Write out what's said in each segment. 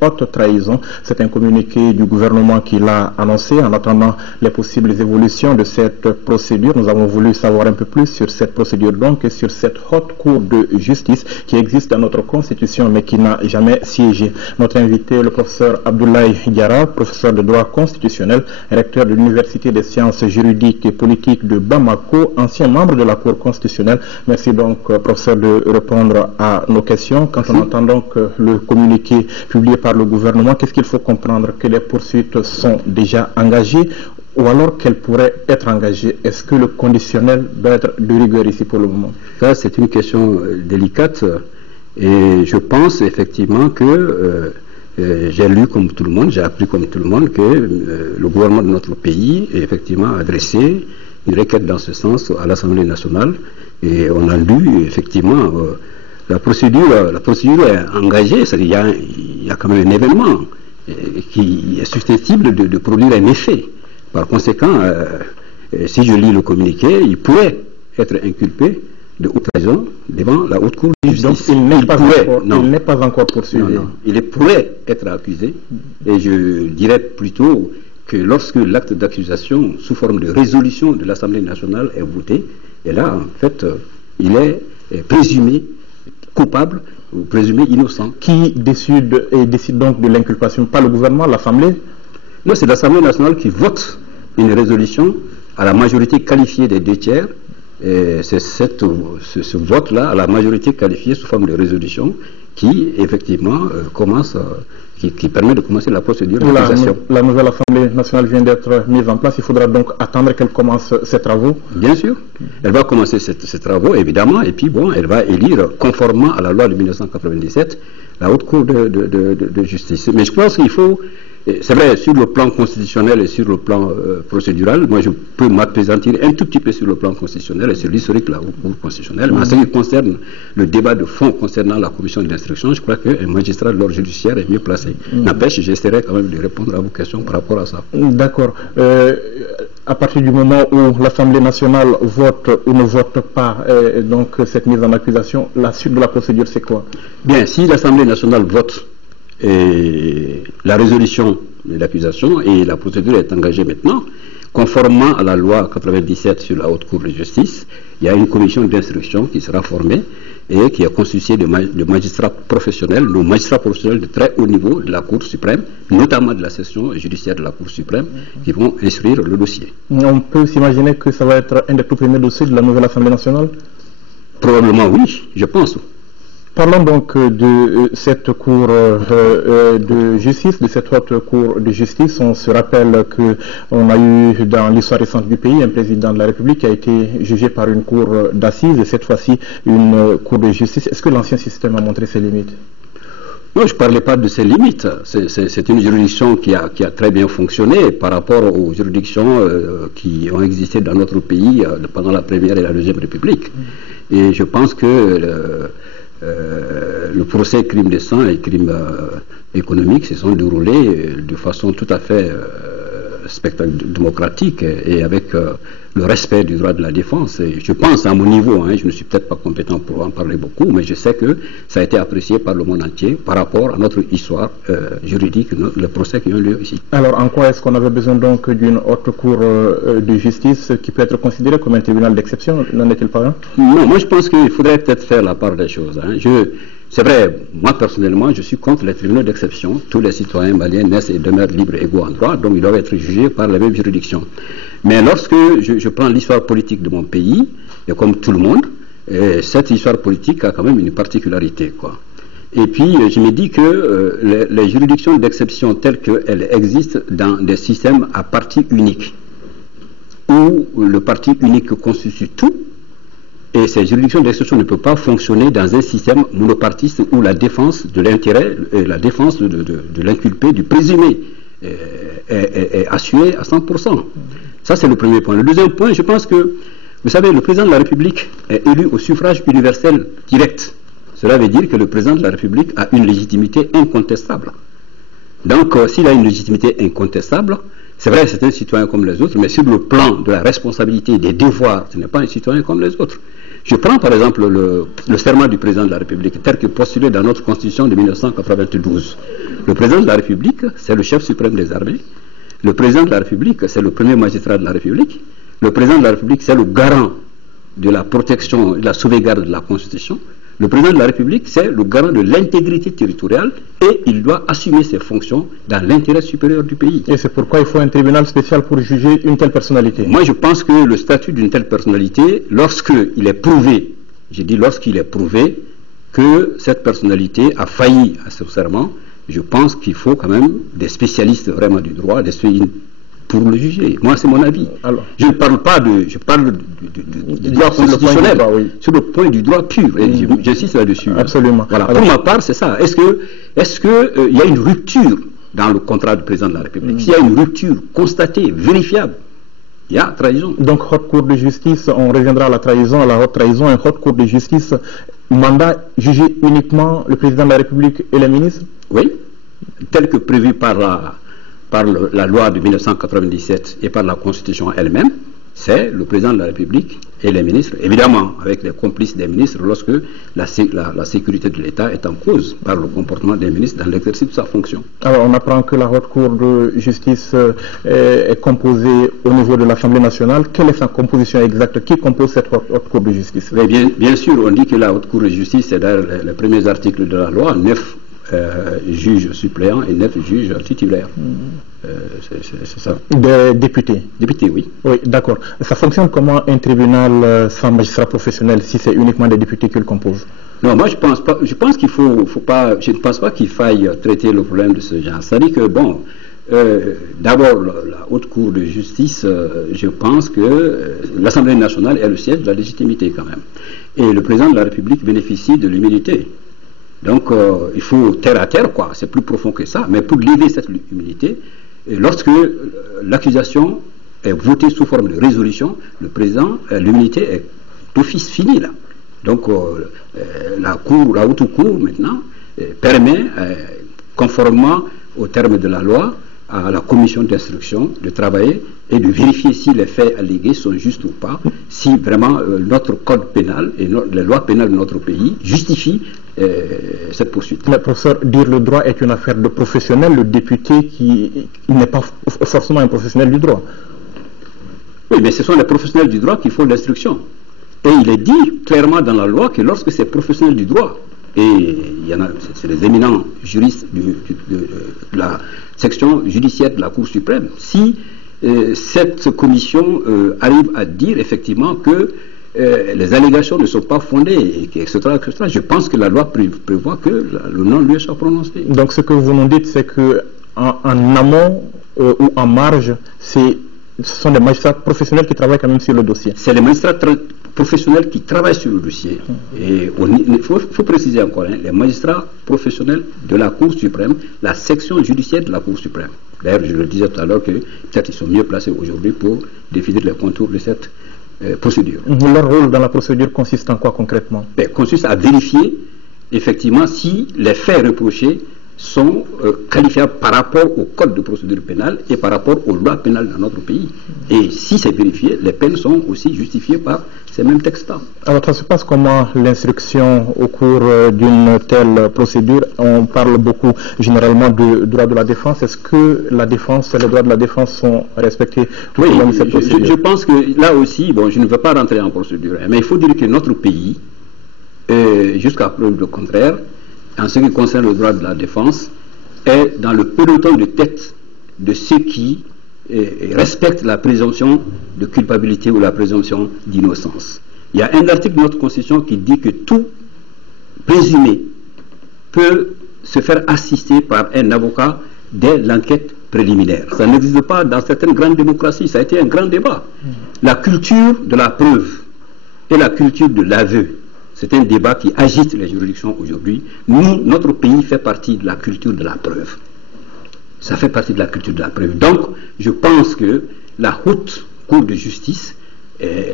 haute trahison. C'est un communiqué du gouvernement qui l'a annoncé. En attendant les possibles évolutions de cette procédure, nous avons voulu savoir un peu plus sur cette procédure donc et sur cette haute cour de justice qui existe dans notre constitution mais qui n'a jamais siégé. Notre invité, le professeur Abdoulaye Diarra, professeur de droit constitutionnel, recteur de l'Université des sciences juridiques et politiques de Bamako, ancien membre de la Cour constitutionnelle. Merci donc, professeur, de répondre à nos questions. Quand on entend donc le communiqué publié par le gouvernement, qu'est-ce qu'il faut comprendre? Que les poursuites sont déjà engagées ou alors qu'elles pourraient être engagées? Est-ce que le conditionnel doit être de rigueur ici pour le moment? Ça, c'est une question délicate et je pense effectivement que j'ai lu comme tout le monde, j'ai appris comme tout le monde que le gouvernement de notre pays est effectivement adressé une requête dans ce sens à l'Assemblée nationale et on a lu effectivement la procédure est engagée, il y a quand même un événement qui est susceptible de produire un effet. Par conséquent, si je lis le communiqué, il pourrait être inculpé de haute trahison devant la haute cour de justice. Donc il n'est pas encore poursuivi. Non. Il pourrait être accusé et je dirais plutôt que lorsque l'acte d'accusation sous forme de résolution de l'Assemblée nationale est voté, et là en fait il est présumé coupable ou présumé innocent. Qui décide donc de l'inculpation? Pas le gouvernement, l'Assemblée? Non, c'est l'Assemblée nationale qui vote une résolution à la majorité qualifiée des 2 tiers. Et c'est ce vote-là, à la majorité qualifiée sous forme de résolution, qui effectivement qui permet de commencer la procédure d'accusation. La nouvelle Assemblée nationale vient d'être mise en place. Il faudra donc attendre qu'elle commence ses travaux. Bien sûr. Elle va commencer ses travaux, évidemment, et puis bon, elle va élire, conformément à la loi de 1997, la haute cour de justice. Mais je pense qu'il faut... C'est vrai, sur le plan constitutionnel et sur le plan procédural, moi je peux m'appesantir un tout petit peu sur le plan constitutionnel et sur l'historique de la Cour constitutionnelle. Mais en ce qui concerne le débat de fond concernant la commission d'instruction, je crois qu'un magistrat de l'ordre judiciaire est mieux placé. N'empêche, j'essaierai quand même de répondre à vos questions par rapport à ça. D'accord. À partir du moment où l'Assemblée nationale vote ou ne vote pas donc cette mise en accusation, la suite de la procédure c'est quoi? Bien, si l'Assemblée nationale vote et la résolution de l'accusation et la procédure est engagée maintenant, conformément à la loi 97 sur la haute cour de justice, il y a une commission d'instruction qui sera formée et qui est constituée de magistrats professionnels, nos magistrats professionnels de très haut niveau de la Cour suprême, notamment de la section judiciaire de la Cour suprême, qui vont instruire le dossier. On peut s'imaginer que ça va être un des tout premiers dossiers de la nouvelle Assemblée nationale? Probablement oui, je pense. Parlons donc de cette cour de justice, de cette haute cour de justice. On se rappelle qu'on a eu dans l'histoire récente du pays un président de la République qui a été jugé par une cour d'assises et cette fois-ci une cour de justice. Est-ce que l'ancien système a montré ses limites? Non, je ne parlais pas de ses limites. C'est une juridiction qui a très bien fonctionné par rapport aux juridictions qui ont existé dans notre pays pendant la Première et la Deuxième République. Et je pense que le procès crime de sang et crime économique se sont déroulés de façon tout à fait démocratique et avec le respect du droit de la défense. Et je pense à mon niveau, je ne suis peut-être pas compétent pour en parler beaucoup, mais je sais que ça a été apprécié par le monde entier par rapport à notre histoire juridique, le procès qui ont lieu ici. Alors en quoi est-ce qu'on avait besoin donc d'une haute cour de justice qui peut être considérée comme un tribunal d'exception? N'en est-il pas un? Non, moi je pense qu'il faudrait peut-être faire la part des choses. C'est vrai, moi personnellement, je suis contre les tribunaux d'exception. Tous les citoyens maliens naissent et demeurent libres et égaux en droit, donc ils doivent être jugés par les mêmes juridictions. Mais lorsque je prends l'histoire politique de mon pays, et comme tout le monde, cette histoire politique a quand même une particularité, quoi. Et puis, je me dis que les juridictions d'exception telles qu'elles existent dans des systèmes à parti unique, où le parti unique constitue tout, et ces juridictions d'exception ne peuvent pas fonctionner dans un système monopartiste où la défense de l'intérêt, la défense de l'inculpé, du présumé, est assurée à 100%. Ça, c'est le premier point. Le deuxième point, je pense que, vous savez, le président de la République est élu au suffrage universel direct. Cela veut dire que le président de la République a une légitimité incontestable. Donc, s'il a une légitimité incontestable, c'est vrai, c'est un citoyen comme les autres, mais sur le plan de la responsabilité, des devoirs, ce n'est pas un citoyen comme les autres. Je prends par exemple le serment du président de la République, tel que postulé dans notre constitution de 1992. Le président de la République, c'est le chef suprême des armées. Le président de la République, c'est le premier magistrat de la République. Le président de la République, c'est le garant de la protection, de la sauvegarde de la Constitution. Le président de la République, c'est le garant de l'intégrité territoriale et il doit assumer ses fonctions dans l'intérêt supérieur du pays. Et c'est pourquoi il faut un tribunal spécial pour juger une telle personnalité. Moi, je pense que le statut d'une telle personnalité, lorsqu'il est prouvé, j'ai dit lorsqu'il est prouvé que cette personnalité a failli à ce serment, je pense qu'il faut quand même des spécialistes vraiment du droit, des spécialistes pour le juger. Moi, c'est mon avis. Alors, je ne parle pas je parle du droit constitutionnel, sur le point du droit pur, et j'insiste là-dessus. Absolument. Voilà. Alors, pour ma part, c'est ça. Est-ce que il y a une rupture dans le contrat du président de la République? S'il y a une rupture constatée, vérifiable, il y a trahison. Donc, haute cour de justice, on reviendra à la trahison, à la haute trahison, une haute cour de justice, mandat juger uniquement le président de la République et les ministres? Oui, tel que prévu par la loi de 1997 et par la Constitution elle-même, c'est le président de la République et les ministres, évidemment avec les complices des ministres lorsque la sécurité de l'État est en cause par le comportement des ministres dans l'exercice de sa fonction. Alors on apprend que la haute cour de justice est composée au niveau de l'Assemblée nationale. Quelle est sa composition exacte? Qui compose cette haute cour de justice? Bien sûr, on dit que la haute cour de justice, c'est dans les premiers articles de la loi, 9 juges suppléants et 9 juges titulaires. C'est ça. Des députés? Députés, oui. Oui, d'accord. Ça fonctionne comment un tribunal sans magistrat professionnel si c'est uniquement des députés qui le composent? Non, moi je pense pas. Je pense qu'il faut pas. Je ne pense pas qu'il faille traiter le problème de ce genre. C'est-à-dire que bon, d'abord la haute cour de justice, je pense que l'Assemblée nationale est le siège de la légitimité quand même, et le président de la République bénéficie de l'immunité. Donc il faut terre à terre, quoi. C'est plus profond que ça. Mais pour lever cette immunité, lorsque l'accusation est votée sous forme de résolution, le président, l'immunité est d'office finie là. Donc la haute cour maintenant permet, conformément aux termes de la loi, à la commission d'instruction de travailler et de vérifier si les faits allégués sont justes ou pas, si vraiment notre code pénal et les lois pénales de notre pays justifient cette poursuite. Mais professeur, dire le droit est une affaire de professionnel, le député qui n'est pas forcément un professionnel du droit. Oui, mais ce sont les professionnels du droit qui font l'instruction. Et il est dit clairement dans la loi que lorsque ces professionnels du droit, et il y en a, c'est les éminents juristes de la section judiciaire de la Cour suprême, si cette commission arrive à dire effectivement que les allégations ne sont pas fondées, etc., je pense que la loi prévoit que le non-lieu soit prononcé. Donc ce que vous nous dites, c'est que en amont ou en marge, ce sont des magistrats professionnels qui travaillent quand même sur le dossier. C'est les magistrats professionnels qui travaillent sur le dossier. Et il faut préciser encore, les magistrats professionnels de la Cour suprême, la section judiciaire de la Cour suprême. D'ailleurs, je le disais tout à l'heure que peut-être ils sont mieux placés aujourd'hui pour définir les contours de cette procédure. Leur rôle dans la procédure consiste en quoi concrètement? Consiste à vérifier effectivement si les faits reprochés sont qualifiables par rapport au code de procédure pénale et par rapport aux lois pénales dans notre pays. Et si c'est vérifié, les peines sont aussi justifiées par ces mêmes textes-là. Alors ça se passe comment l'instruction au cours d'une telle procédure? On parle beaucoup généralement de droit de la défense. Est-ce que la défense, les droits de la défense sont respectés tout au long de cette procédure? Je pense que là aussi, bon, je ne veux pas rentrer en procédure, mais il faut dire que notre pays, jusqu'à preuve du contraire, en ce qui concerne le droit de la défense, est dans le peloton de tête de ceux qui respectent la présomption de culpabilité ou la présomption d'innocence. Il y a un article de notre Constitution qui dit que tout présumé peut se faire assister par un avocat dès l'enquête préliminaire. Ça n'existe pas dans certaines grandes démocraties, ça a été un grand débat. La culture de la preuve et la culture de l'aveu, c'est un débat qui agite les juridictions aujourd'hui. Nous, notre pays fait partie de la culture de la preuve. Ça fait partie de la culture de la preuve. Donc, je pense que la haute cour de justice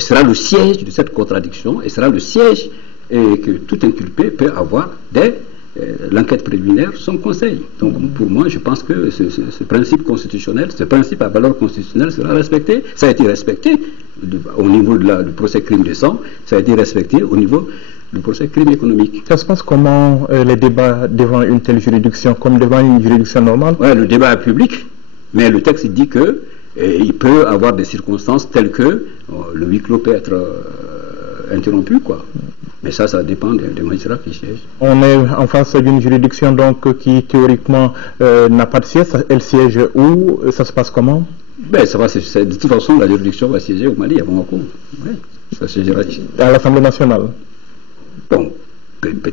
sera le siège de cette contradiction et sera le siège que tout inculpé peut avoir dès l'enquête préliminaire, son conseil. Donc, pour moi, je pense que ce principe constitutionnel, ce principe à valeur constitutionnelle sera respecté. Ça a été respecté au niveau du procès crime de sang, ça a été respecté au niveau du procès crime économique. Ça se passe comment les débats devant une telle juridiction, comme devant une juridiction normale? Oui, le débat est public, mais le texte dit que il peut avoir des circonstances telles que le huis clos peut être interrompu, quoi. Mais ça dépend des magistrats qui siègent. On est en face d'une juridiction donc qui théoriquement n'a pas de siège. Elle siège où? Ça se passe comment? Ben, de toute façon, la juridiction va siéger au Mali, à Bamako. Oui, ça siégera ici. À l'Assemblée nationale? Bon,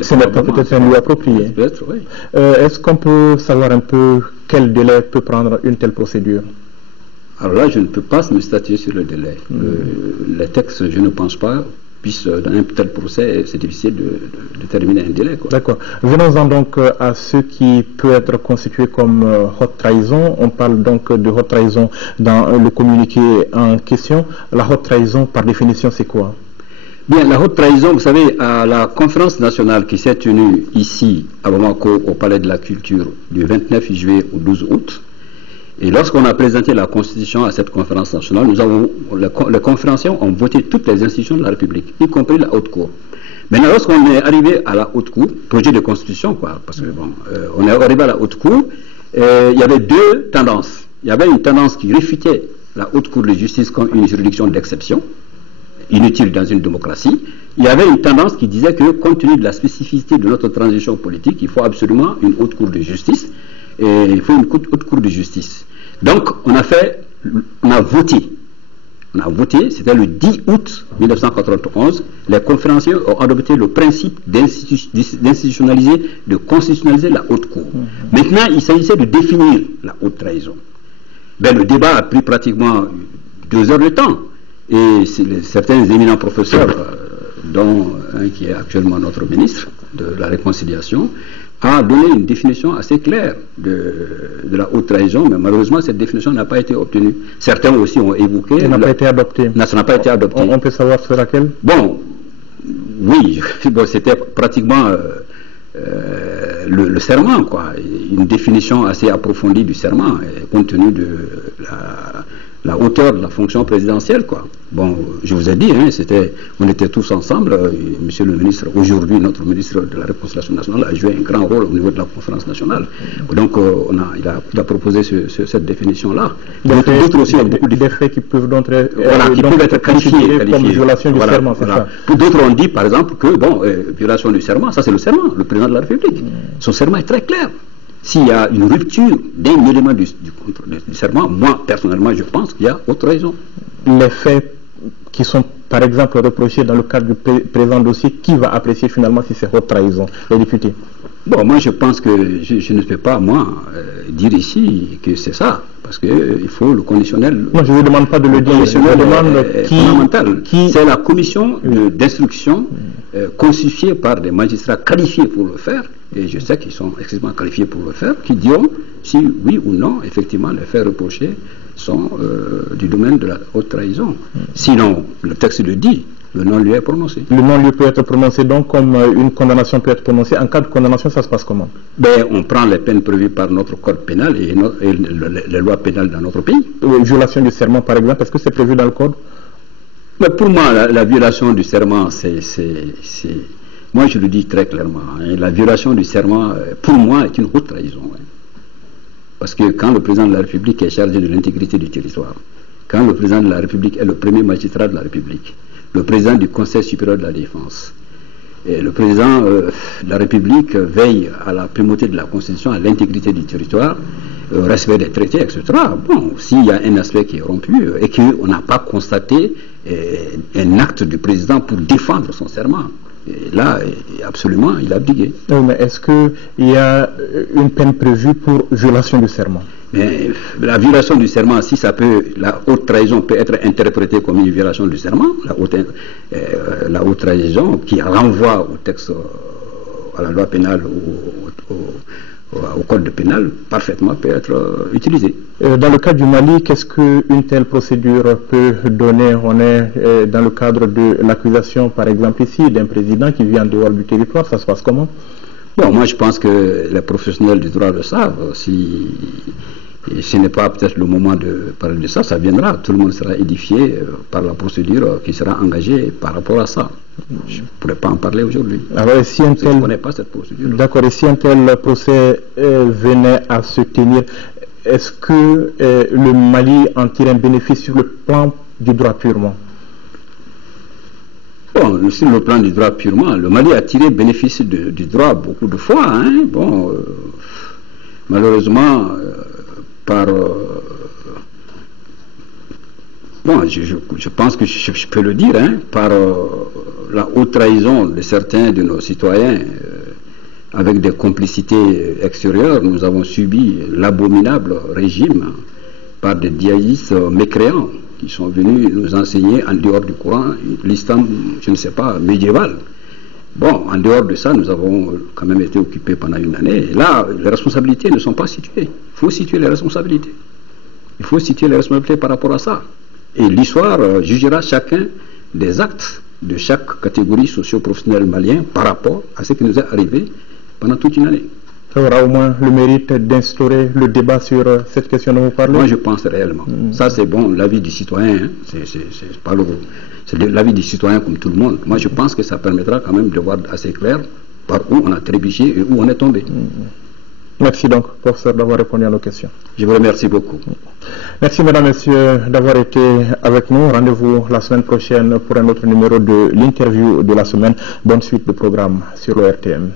ce n'est pas peut-être un lieu approprié. Peut-être, oui. Est-ce qu'on peut savoir un peu quel délai peut prendre une telle procédure? Alors là, je ne peux pas me statuer sur le délai. Les textes, je ne pense pas, puisque dans un tel procès, c'est difficile de déterminer un délai. D'accord. Venons-en donc à ce qui peut être constitué comme haute trahison. On parle donc de haute trahison dans le communiqué en question. La haute trahison, par définition, c'est quoi? Bien, la haute trahison, vous savez, à la conférence nationale qui s'est tenue ici, à Bamako, au Palais de la Culture, du 29 juillet au 12 août, et lorsqu'on a présenté la Constitution à cette conférence nationale, les conférenciers ont voté toutes les institutions de la République, y compris la Haute Cour. Maintenant, lorsqu'on est arrivé à la Haute Cour, projet de Constitution, quoi, parce que bon, on est arrivé à la Haute Cour, il y avait deux tendances. Il y avait une tendance qui réfutait la Haute Cour de justice comme une juridiction d'exception, inutile dans une démocratie. Il y avait une tendance qui disait que, compte tenu de la spécificité de notre transition politique, il faut absolument une Haute Cour de justice, et il faut une Haute Cour de justice. Donc, on a voté, c'était le 10 août 1991, les conférenciers ont adopté le principe d'institutionnaliser, de constitutionnaliser la haute cour. Maintenant, il s'agissait de définir la haute trahison. Ben, le débat a pris pratiquement 2 heures de temps, et certains éminents professeurs, dont un qui est actuellement notre ministre de la Réconciliation, a donné une définition assez claire de la haute trahison, mais malheureusement cette définition n'a pas été obtenue. Certains aussi ont évoqué... Elle n'a pas été adoptée. Ça n'a pas été adopté. On peut savoir sur laquelle? Bon, oui, bon, c'était pratiquement le serment, quoi. Une définition assez approfondie du serment, compte tenu de la hauteur de la fonction présidentielle, quoi. Bon, je vous ai dit, hein, on était tous ensemble. Monsieur le ministre, aujourd'hui, notre ministre de la Réconciliation nationale a joué un grand rôle au niveau de la conférence nationale. Donc, il a proposé cette définition-là. D'autres aussi ont beaucoup de faits qui peuvent donc être qualifiés comme violation du serment, c'est ça. D'autres ont dit, par exemple, que, bon, violation du serment, ça c'est le serment, le président de la République. Son serment est très clair. S'il y a une rupture d'un élément du serment, moi, personnellement, je pense qu'il y a haute trahison. Les faits qui sont, par exemple, reprochés dans le cadre du présent dossier, qui va apprécier finalement si c'est haute trahison? Les députés? Bon, moi, je pense que je ne peux pas, moi, dire ici que c'est ça, parce qu'il faut le conditionnel. Moi, je ne vous demande pas de le dire. Je demande fondamental. C'est la commission d'instruction constituée par des magistrats qualifiés pour le faire, et je sais qu'ils sont extrêmement qualifiés pour le faire, qui diront si oui ou non, effectivement, les faits reprochés sont du domaine de la haute trahison. Sinon, le texte le dit, le non-lieu est prononcé. Le non-lieu peut être prononcé donc comme une condamnation peut être prononcée. En cas de condamnation, ça se passe comment? Ben, on prend les peines prévues par notre code pénal et les lois pénales dans notre pays. Violation du serment, par exemple, est-ce que c'est prévu dans le code? Mais pour moi, la violation du serment, moi je le dis très clairement, hein, la violation du serment, pour moi, est une haute trahison. Hein. Parce que quand le président de la République est chargé de l'intégrité du territoire, quand le président de la République est le premier magistrat de la République, le président du Conseil supérieur de la défense, et le président de la République veille à la primauté de la Constitution, à l'intégrité du territoire, au respect des traités, etc. Bon, s'il y a un aspect qui est rompu et qu'on n'a pas constaté un acte du président pour défendre son serment, et là, absolument, il a abdiqué. Oui, mais est-ce qu'il y a une peine prévue pour violation du serment? Mais la violation du serment, si la haute trahison peut être interprétée comme une violation du serment, la haute trahison qui renvoie au texte, à la loi pénale, au code pénal, parfaitement peut être utilisée. Dans le cas du Mali, qu'est-ce qu'une telle procédure peut donner? On est dans le cadre de l'accusation, par exemple ici, d'un président qui vit en dehors du territoire, ça se passe comment? Bon, moi je pense que les professionnels du droit le savent. Et ce n'est pas peut-être le moment de parler de ça, ça viendra. Tout le monde sera édifié par la procédure qui sera engagée par rapport à ça. Je ne pourrais pas en parler aujourd'hui. Alors, si je ne connais pas cette procédure. D'accord, et si un tel procès venait à se tenir, est-ce que le Mali en tire un bénéfice sur le plan du droit purement? Bon, sur le plan du droit purement, le Mali a tiré bénéfice du droit beaucoup de fois. Hein. Bon, malheureusement, bon, je pense que je peux le dire, hein, par la haute trahison de certains de nos citoyens, avec des complicités extérieures, nous avons subi l'abominable régime par des djihadistes mécréants qui sont venus nous enseigner en dehors du Coran l'islam, je ne sais pas, médiéval. Bon, en dehors de ça, nous avons quand même été occupés pendant une année. Et là, les responsabilités ne sont pas situées. Il faut situer les responsabilités. Il faut situer les responsabilités par rapport à ça. Et l'histoire jugera chacun des actes de chaque catégorie socio-professionnelle malienne par rapport à ce qui nous est arrivé pendant toute une année. Ça aura au moins le mérite d'instaurer le débat sur cette question dont vous parlez? Moi, je pense réellement. Ça, c'est bon, l'avis du citoyen. Hein. C'est l'avis du citoyen comme tout le monde. Moi, je pense que ça permettra quand même de voir assez clair par où on a trébuché et où on est tombé. Merci donc, professeur, d'avoir répondu à nos questions. Je vous remercie beaucoup. Merci, mesdames, messieurs, d'avoir été avec nous. Rendez-vous la semaine prochaine pour un autre numéro de l'interview de la semaine. Bonne suite de programme sur le RTM.